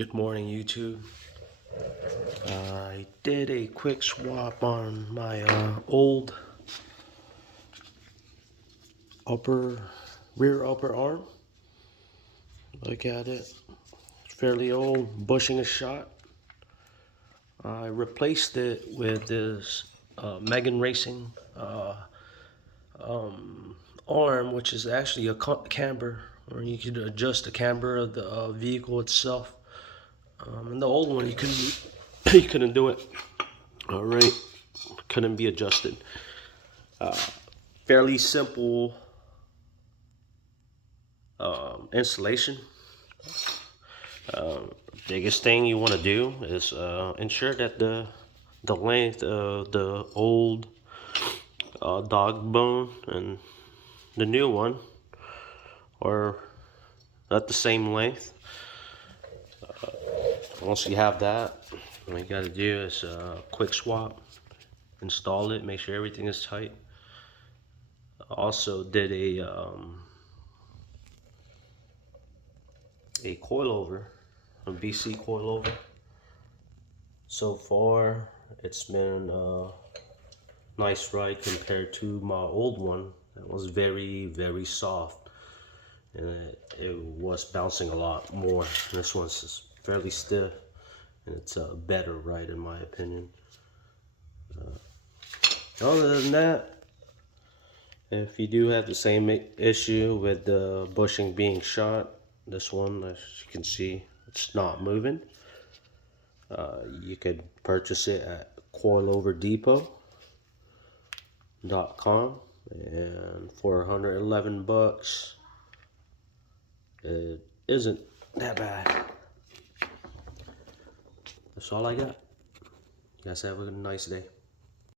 Good morning, YouTube. I did a quick swap on my old rear upper arm. Look at it. It's fairly old, bushing a shot. I replaced it with this Megan Racing arm, which is actually a camber, or you could adjust the camber of the vehicle itself. And the old one, you couldn't, you couldn't do it. All right, couldn't be adjusted. Fairly simple installation. Biggest thing you want to do is ensure that the length of the old dog bone and the new one are at the same length. Once you have that, what you got to do is quick swap, install it, make sure everything is tight. Also did a coilover, a BC coilover. So far, it's been a nice ride compared to my old one. That was very soft, and it was bouncing a lot more. This one's just fairly stiff, and it's a better ride in my opinion. Other than that, if you do have the same issue with the bushing being shot, this one, as you can see, it's not moving. You could purchase it at coiloverdepot.com, and for 111 bucks, it isn't that bad. That's all I got. You guys have a nice day.